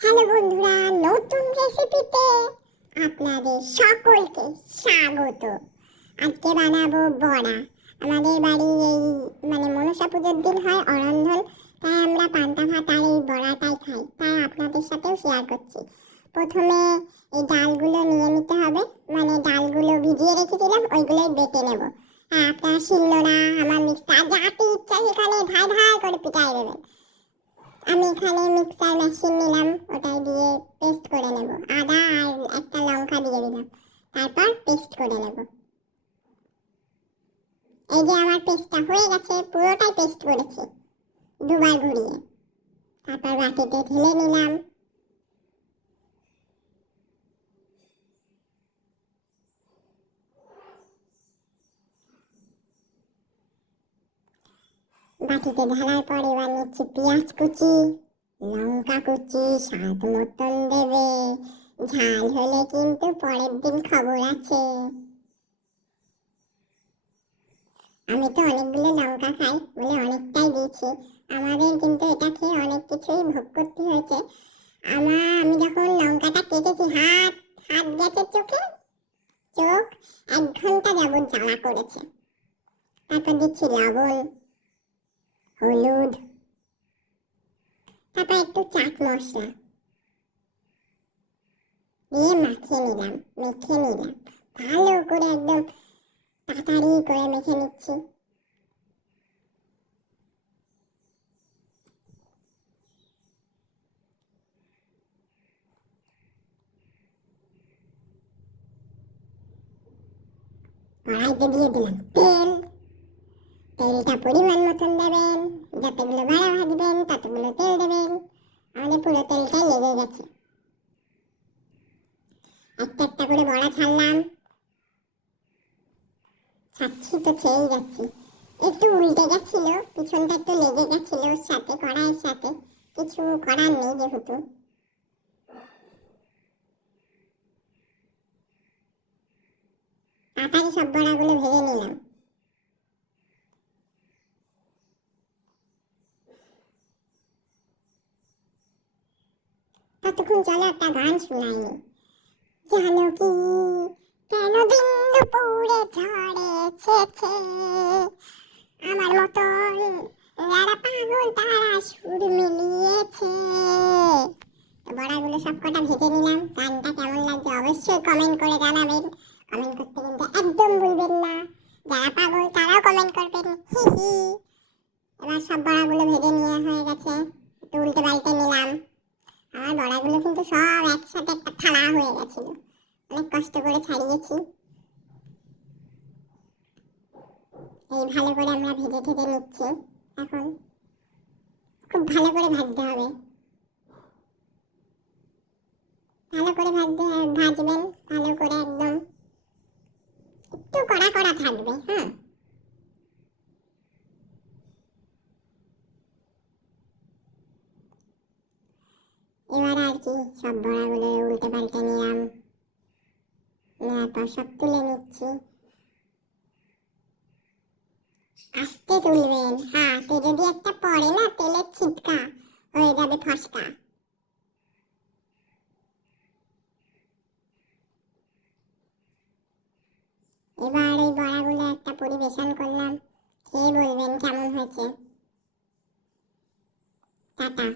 Hello বন্ধুরা, নতুন রেসিপিতে আপনাদের সকলকে স্বাগত। আজকে বানাবো বড়া। আমাদের বাড়ি এই মনসা পুজোর দিন হয় অরন্ধন, তাই আমরা পান্তা ভাত আর এই বড়াটাই খাই, তাই আপনাদের সাথেও শেয়ার করছি। প্রথমে এই ডালগুলো নিয়ে নিতে হবে, ডালগুলো ভিজিয়ে রেখেছিলাম, ওইগুলোই বেটে নেব। আপনারা শিলনোড়া, আমার মিক্সার, যাতে ইচ্ছা সেখানে ধাই ধাই করে পিটাই দেবেন। আমি এখানে মিক্সার মেশিন নিলাম, ওটাই দিয়ে পেস্ট করে নেব। আদা আর একটা লঙ্কা দিয়ে দিলাম, তারপর পেস্ট করে নেব। এই যে আমার পেস্টটা হয়ে গেছে, পুরোটাই পেস্ট করেছি দুবার ঘুরিয়ে। তারপর বাটিতে ঢেলে নিলাম। বাটিতে ঢালার পর এবার নিচ্ছি পেঁয়াজ কুচি, লঙ্কা কুচি, স্বাদ মতন দেবে। ঝাল হলে কিন্তু পরের দিন খবর আছে। আমি তো অনেকগুলো লঙ্কা খাই বলে অনেকটাই দিয়েছি। আমাদের কিন্তু এটা খেয়ে অনেক কিছুই ভোগ করতে হয়েছে। আমি যখন লঙ্কাটা কেটেছি, হাত হাত গেছে চোখে, চোখ 1 ঘন্টা যাবত জ্বালা করেছে। তারপর দিচ্ছি লবণ, হলুদ, তারপর একটু চাট মশলা দিয়ে মেখে নিলাম ভালো করে, একদম তাড়াতাড়ি করে মেখে নিচ্ছি। কড়াইতে দিয়ে দিলাম তেল। তেলটা পরিমাণ মতন দেবেন, যতগুলো বড়া ভাজবেন ততগুলো তেল দেবেন। আমাদের পুরো তেলটাই লেগে গেছে। একটা একটা করে বড়া ছাড়লাম, ছাড়ছি তো ছেড়েই যাচ্ছি। একটু উল্টে গেছিল, পিছনটা একটু লেগে গেছিল ওর সাথে, কড়াইয়ের সাথে। কিছু করার নেই যেহেতু। তাড়াতাড়ি সব বড়াগুলো ভেজে নিলাম। ততক্ষণ চলো একটা গান শোনাইনি। জানো কি কেন দিন দুপুরে ঝড়েছে, আমার মতন যারা পাগল তারা সুর মিলিয়েছে। বড়াগুলো সব কটা ভেজে নিলাম। গানটা কেমন লাগছে অবশ্যই কমেন্ট করে জানাবেন। কমেন্ট করতে কিন্তু একদম ভুলবেন না। যারা পাগল তারাও কমেন্ট করবেন, হি হি। এবার সব বড়াগুলো ভেজে নেওয়া হয়ে গেছে, একটু উল্টে পাল্টে নিলাম। আমার বড়াগুলো কিন্তু সব একসাথে একটা থালা হয়ে গেছিল, অনেক কষ্ট করে ছাড়িয়েছি। এই ভালো করে আমরা ভেজে ঠেজে নিচ্ছি। এখন খুব ভালো করে ভাজতে হবে, ভালো করে ভাজবেন, ভালো করে একদম একটু কড়া কড়া থাকবে। হ্যাঁ, এবার আর কি সব বড়াগুলো উল্টে পাল্টে নিলাম, নেওয়ার পর সব তুলে নিচ্ছি। আস্তে তুলবেন, হাতে যদি একটা পড়ে না তেলের ছিটকা হয়ে যাবে ফসকা। এবার এই বড়াগুলো একটা পরিবেশন করলাম, খেয়ে বলবেন কেমন হয়েছে। টাটা।